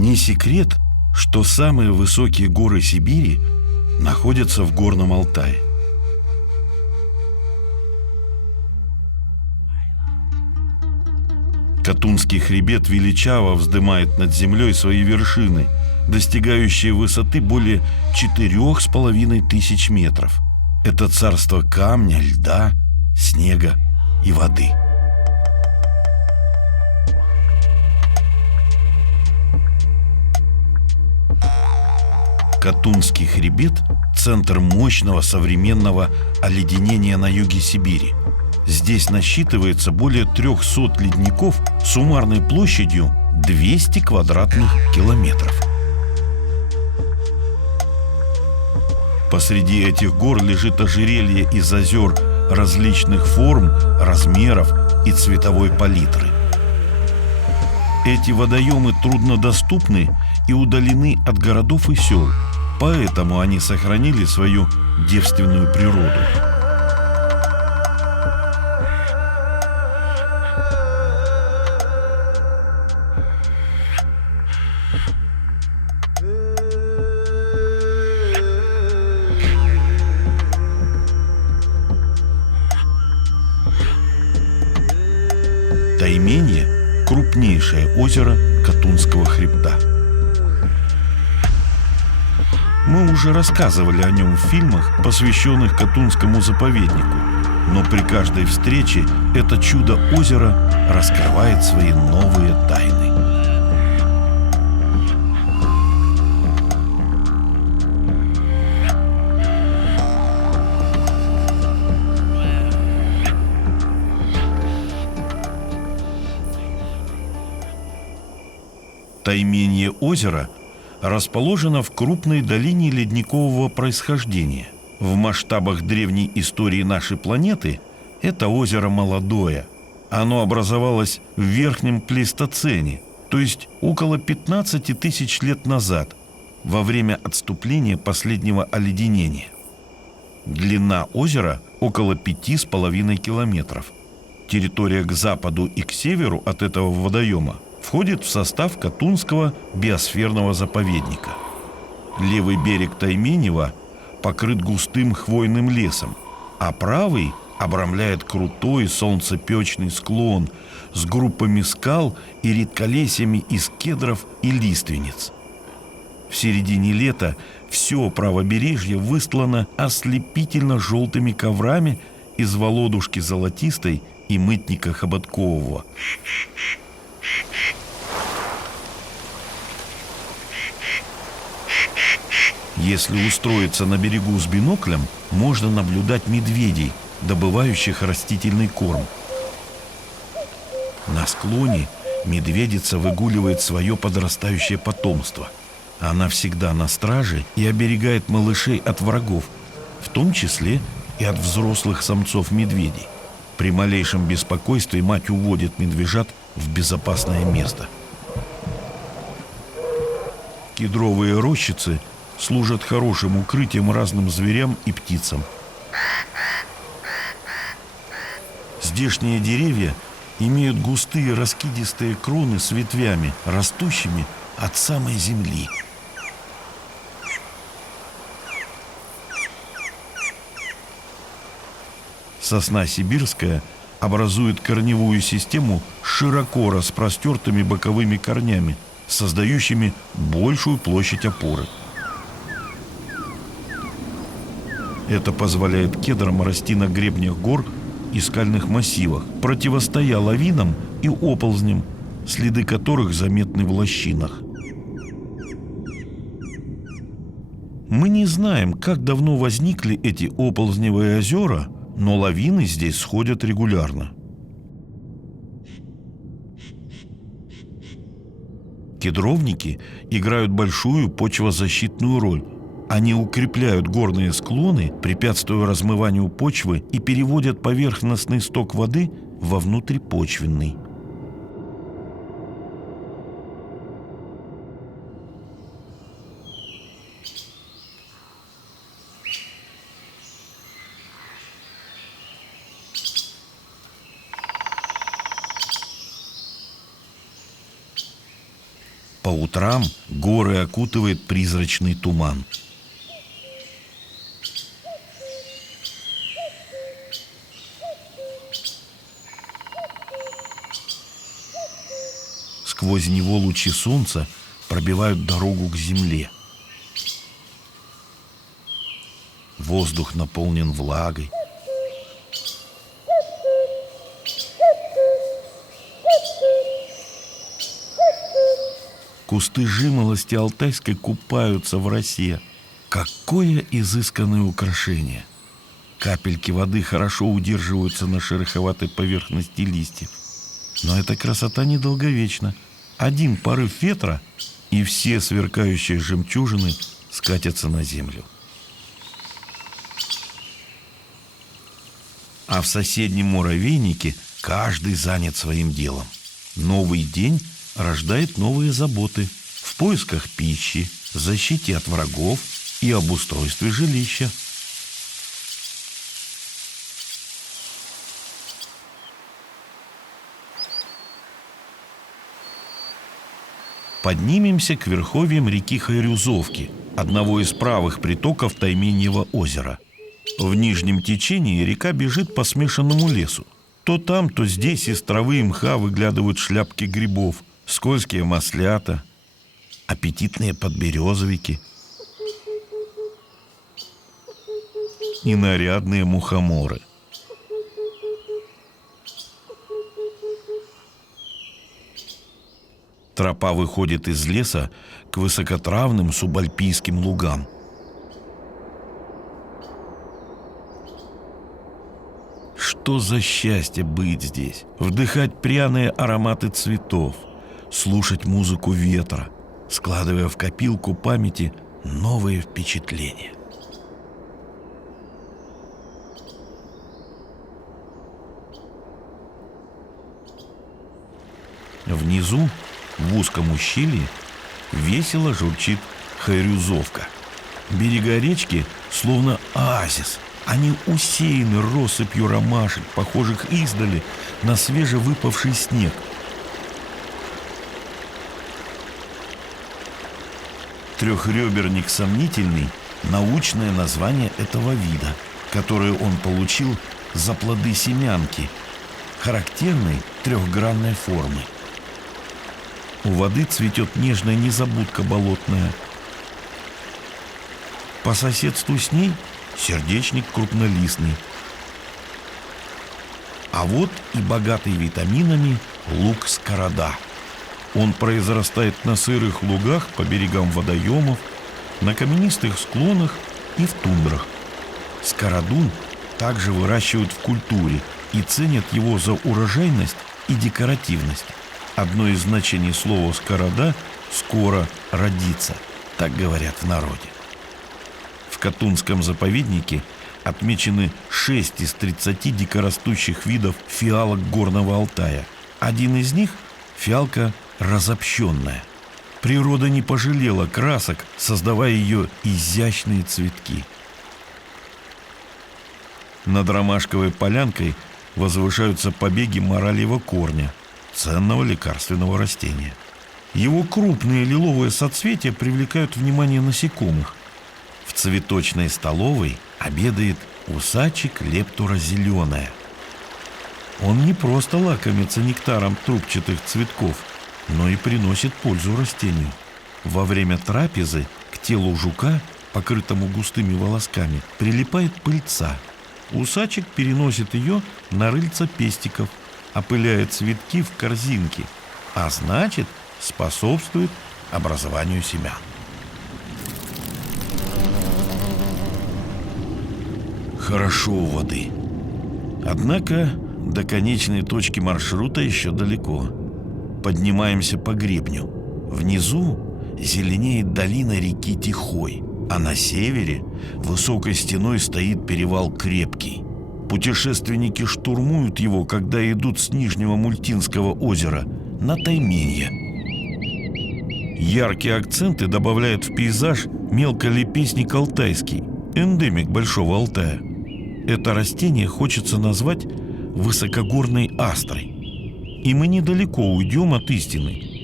Не секрет, что самые высокие горы Сибири находятся в Горном Алтае. Катунский хребет величаво вздымает над землей свои вершины, достигающие высоты более 4500 метров. Это царство камня, льда, снега и воды. Катунский хребет – центр мощного современного оледенения на юге Сибири. Здесь насчитывается более 300 ледников с суммарной площадью 200 квадратных километров. Посреди этих гор лежит ожерелье из озер различных форм, размеров и цветовой палитры. Эти водоемы труднодоступны и удалены от городов и сел, поэтому они сохранили свою девственную природу. Тайменье – крупнейшее озеро Катунского хребта. Мы уже рассказывали о нем в фильмах, посвященных Катунскому заповеднику, но при каждой встрече это чудо озера раскрывает свои новые тайны. Тайменье озеро расположено в крупной долине ледникового происхождения. В масштабах древней истории нашей планеты это озеро молодое. Оно образовалось в верхнем плейстоцене, то есть около 15 тысяч лет назад, во время отступления последнего оледенения. Длина озера около 5,5 километров. Территория к западу и к северу от этого водоема входит в состав Катунского биосферного заповедника. Левый берег Тайменева покрыт густым хвойным лесом, а правый обрамляет крутой солнцепечный склон с группами скал и редколесьями из кедров и лиственниц. В середине лета все правобережье выстлано ослепительно-желтыми коврами из володушки золотистой и мытника хоботкового. Если устроиться на берегу с биноклем, можно наблюдать медведей, добывающих растительный корм. На склоне медведица выгуливает свое подрастающее потомство. Она всегда на страже и оберегает малышей от врагов, в том числе и от взрослых самцов медведей. При малейшем беспокойстве мать уводит медвежат в безопасное место. Кедровые рощицы служат хорошим укрытием разным зверям и птицам. Здешние деревья имеют густые раскидистые кроны с ветвями, растущими от самой земли. Сосна сибирская образует корневую систему с широко распростертыми боковыми корнями, создающими большую площадь опоры. Это позволяет кедрам расти на гребнях гор и скальных массивах, противостоя лавинам и оползням, следы которых заметны в лощинах. Мы не знаем, как давно возникли эти оползневые озера, но лавины здесь сходят регулярно. Кедровники играют большую почвозащитную роль. Они укрепляют горные склоны, препятствуя размыванию почвы, и переводят поверхностный сток воды во внутрипочвенный. По утрам горы окутывает призрачный туман. Сквозь него лучи солнца пробивают дорогу к земле. Воздух наполнен влагой. Кусты жимолости алтайской купаются в росе. Какое изысканное украшение! Капельки воды хорошо удерживаются на шероховатой поверхности листьев. Но эта красота недолговечна. Один порыв ветра, и все сверкающие жемчужины скатятся на землю. А в соседнем муравейнике каждый занят своим делом. Новый день рождает новые заботы в поисках пищи, защите от врагов и обустройстве жилища. Поднимемся к верховьям реки Хайрюзовки, одного из правых притоков Тайменьего озера. В нижнем течении река бежит по смешанному лесу. То там, то здесь из травы и мха выглядывают шляпки грибов, скользкие маслята, аппетитные подберезовики и нарядные мухоморы. Тропа выходит из леса к высокотравным субальпийским лугам. Что за счастье быть здесь, вдыхать пряные ароматы цветов, слушать музыку ветра, складывая в копилку памяти новые впечатления. Внизу, в узком ущелье, весело журчит Хайрюзовка. Берега речки словно оазис. Они усеяны россыпью ромашек, похожих издали на свежевыпавший снег. Трехреберник сомнительный – научное название этого вида, которое он получил за плоды семянки, характерной трехгранной формы. У воды цветет нежная незабудка болотная. По соседству с ней сердечник крупнолистный. А вот и богатый витаминами лук-скорода. Он произрастает на сырых лугах по берегам водоемов, на каменистых склонах и в тундрах. Скороду также выращивают в культуре и ценят его за урожайность и декоративность. Одно из значений слова «скорода» – «скоро родиться», так говорят в народе. В Катунском заповеднике отмечены 6 из 30 дикорастущих видов фиалок Горного Алтая. Один из них – фиалка разобщенная. Природа не пожалела красок, создавая ее изящные цветки. Над ромашковой полянкой возвышаются побеги моральего корня, ценного лекарственного растения. Его крупные лиловые соцветия привлекают внимание насекомых. В цветочной столовой обедает усачик лептура зеленая. Он не просто лакомится нектаром трубчатых цветков, но и приносит пользу растению. Во время трапезы к телу жука, покрытому густыми волосками, прилипает пыльца. Усачик переносит ее на рыльца пестиков, опыляя цветки в корзинке, а значит, способствует образованию семян. Хорошо у воды. Однако до конечной точки маршрута еще далеко. Поднимаемся по гребню. Внизу зеленеет долина реки Тихой, а на севере высокой стеной стоит перевал Крепкий. Путешественники штурмуют его, когда идут с Нижнего Мультинского озера на Тайменье. Яркие акценты добавляет в пейзаж мелколепестник алтайский, эндемик Большого Алтая. Это растение хочется назвать высокогорной астрой. И мы недалеко уйдем от истины,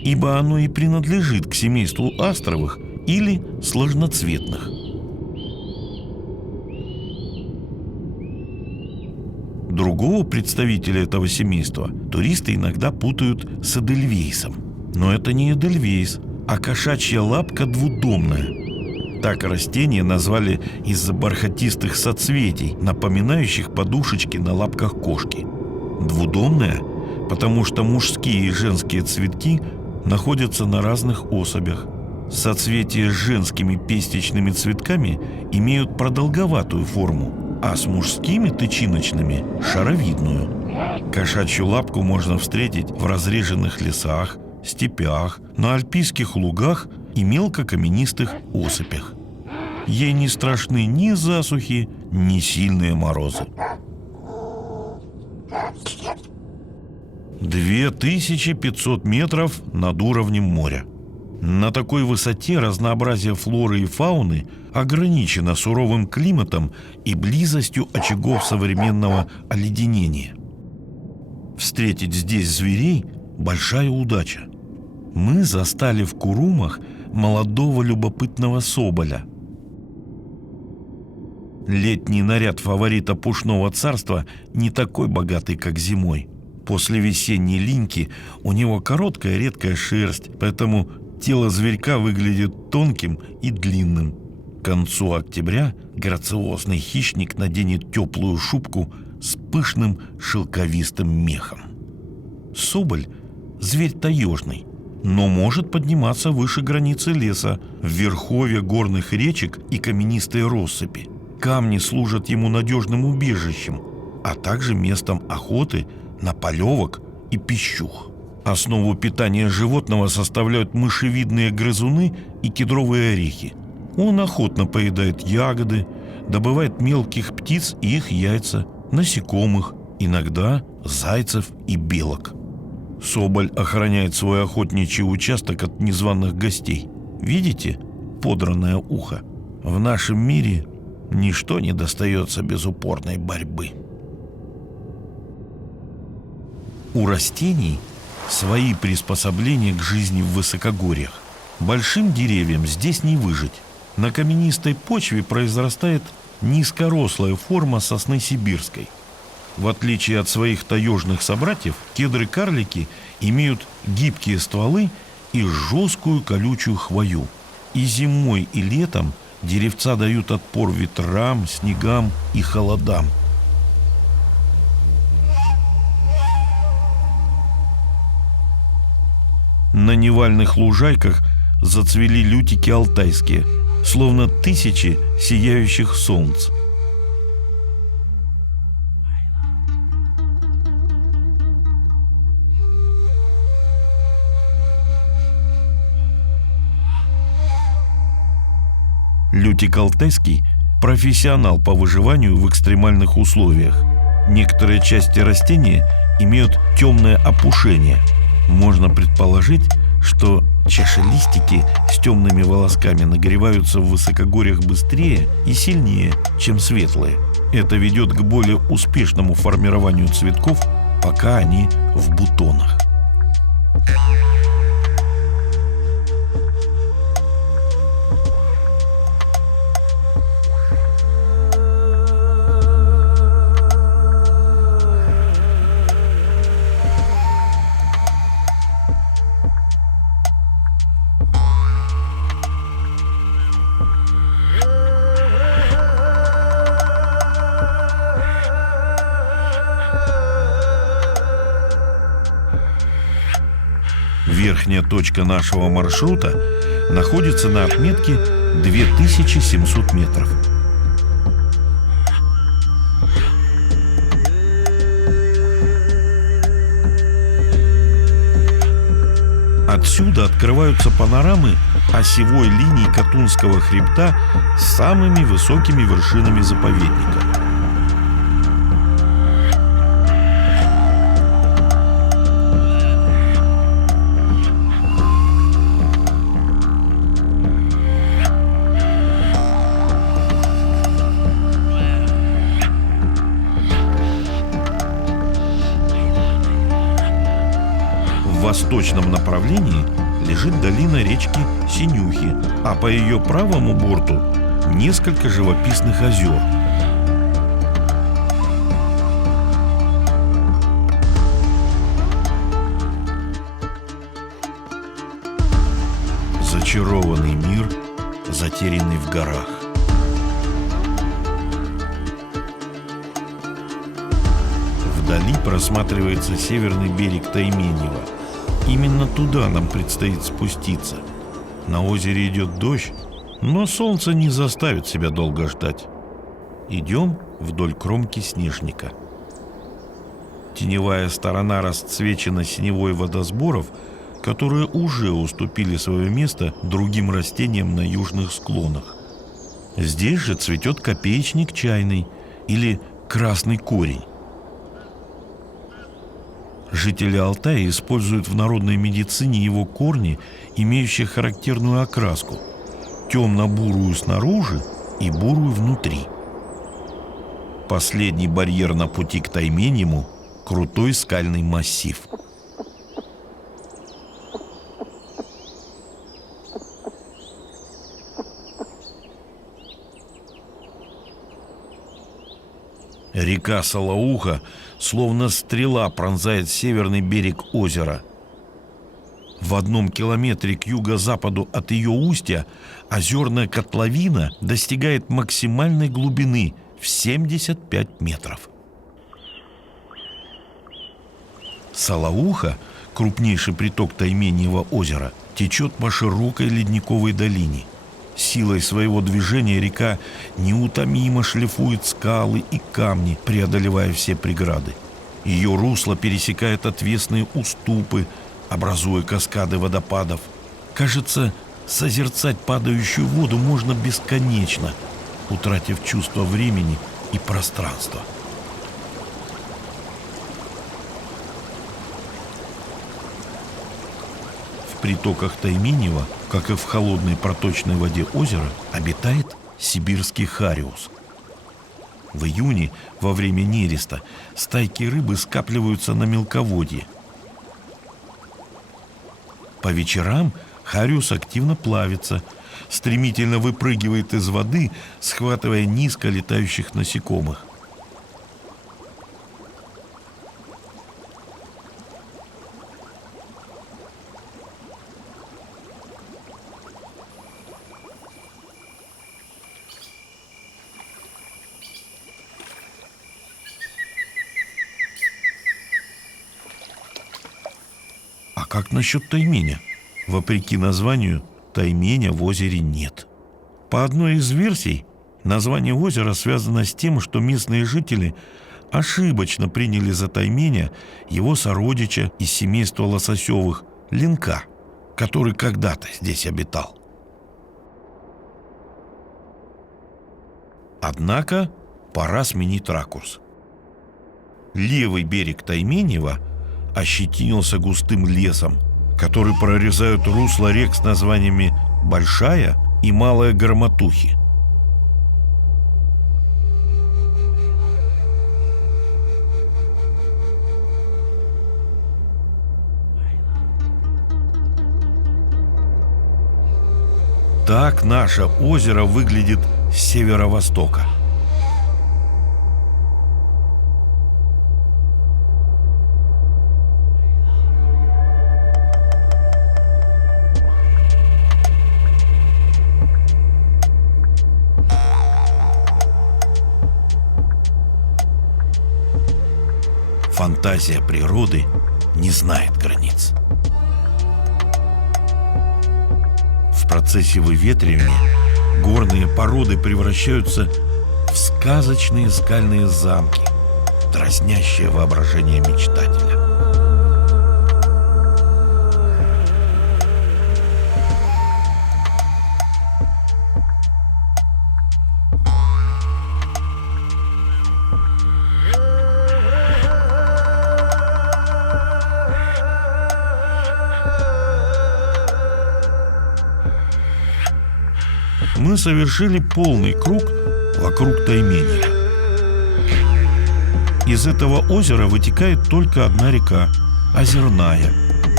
ибо оно и принадлежит к семейству астровых или сложноцветных. Другого представителя этого семейства туристы иногда путают с эдельвейсом. Но это не эдельвейс, а кошачья лапка двудомная. Так растение назвали из-за бархатистых соцветий, напоминающих подушечки на лапках кошки. Двудомная, потому что мужские и женские цветки находятся на разных особях. Соцветия с женскими пестичными цветками имеют продолговатую форму, а с мужскими тычиночными – шаровидную. Кошачью лапку можно встретить в разреженных лесах, степях, на альпийских лугах и мелкокаменистых осыпях. Ей не страшны ни засухи, ни сильные морозы. 2500 метров над уровнем моря. На такой высоте разнообразие флоры и фауны ограничено суровым климатом и близостью очагов современного оледенения. Встретить здесь зверей – большая удача. Мы застали в Курумах молодого любопытного соболя. Летний наряд фаворита пушного царства не такой богатый, как зимой. После весенней линьки у него короткая редкая шерсть, поэтому тело зверька выглядит тонким и длинным. К концу октября грациозный хищник наденет теплую шубку с пышным шелковистым мехом. Соболь – зверь таежный, но может подниматься выше границы леса, в верховье горных речек и каменистые россыпи. Камни служат ему надежным убежищем, а также местом охоты на полевок и пищух. Основу питания животного составляют мышевидные грызуны и кедровые орехи. Он охотно поедает ягоды, добывает мелких птиц и их яйца, насекомых, иногда зайцев и белок. Соболь охраняет свой охотничий участок от незваных гостей. Видите подранное ухо? В нашем мире ничто не достается без упорной борьбы. У растений свои приспособления к жизни в высокогорьях. Большим деревьям здесь не выжить. На каменистой почве произрастает низкорослая форма сосны сибирской. В отличие от своих таежных собратьев, кедры-карлики имеют гибкие стволы и жесткую колючую хвою. И зимой, и летом деревца дают отпор ветрам, снегам и холодам. На невальных лужайках зацвели лютики алтайские, словно тысячи сияющих солнц. Лютик алтайский – профессионал по выживанию в экстремальных условиях. Некоторые части растения имеют темное опушение. Можно предположить, что чашелистики с темными волосками нагреваются в высокогорьях быстрее и сильнее, чем светлые. Это ведет к более успешному формированию цветков, пока они в бутонах. Верхняя точка нашего маршрута находится на отметке 2700 метров. Отсюда открываются панорамы осевой линии Катунского хребта с самыми высокими вершинами заповедника. В восточном направлении лежит долина речки Синюхи, а по ее правому борту несколько живописных озер. Зачарованный мир, затерянный в горах. Вдали просматривается северный берег Тайменьева. Именно туда нам предстоит спуститься. На озере идет дождь, но солнце не заставит себя долго ждать. Идем вдоль кромки снежника. Теневая сторона расцвечена синевой водосборов, которые уже уступили свое место другим растениям на южных склонах. Здесь же цветет копеечник чайный или красный корень. Жители Алтая используют в народной медицине его корни, имеющие характерную окраску – темно-бурую снаружи и бурую внутри. Последний барьер на пути к Тайменьему – крутой скальный массив. Река Салауха, словно стрела, пронзает северный берег озера. В 1 километре к юго-западу от ее устья озерная котловина достигает максимальной глубины в 75 метров. Салауха, крупнейший приток Тайменьева озера, течет по широкой ледниковой долине. Силой своего движения река неутомимо шлифует скалы и камни, преодолевая все преграды. Ее русло пересекает отвесные уступы, образуя каскады водопадов. Кажется, созерцать падающую воду можно бесконечно, утратив чувство времени и пространства. В притоках Тайменьева, как и в холодной проточной воде озера, обитает сибирский хариус. В июне, во время нереста, стайки рыбы скапливаются на мелководье. По вечерам хариус активно плавится, стремительно выпрыгивает из воды, схватывая низко летающих насекомых. А как насчет Тайменя? Вопреки названию, Тайменя в озере нет. По одной из версий, название озера связано с тем, что местные жители ошибочно приняли за Тайменя его сородича из семейства Лососевых Ленка, который когда-то здесь обитал. Однако пора сменить ракурс. Левый берег Тайменьева ощетинился густым лесом, который прорезают русла рек с названиями Большая и Малая Гормотухи. Так наше озеро выглядит с северо-востока. Фантазия природы не знает границ. В процессе выветривания горные породы превращаются в сказочные скальные замки, дразнящее воображение мечтателя. Мы совершили полный круг вокруг Тайменьева. Из этого озера вытекает только одна река – Озерная.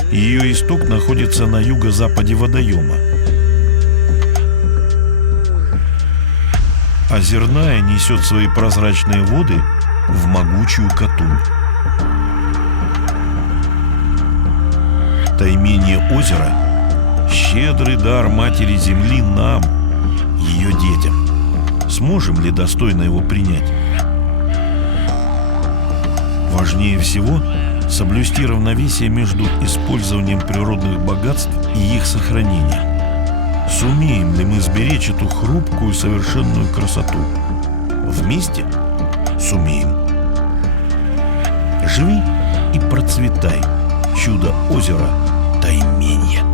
Ее исток находится на юго-западе водоема. Озерная несет свои прозрачные воды в могучую Катунь. Таймение озера – щедрый дар Матери Земли нам, ее детям. Сможем ли достойно его принять? Важнее всего соблюсти равновесие между использованием природных богатств и их сохранением. Сумеем ли мы сберечь эту хрупкую совершенную красоту? Вместе сумеем. Живи и процветай, чудо озера Тайменье.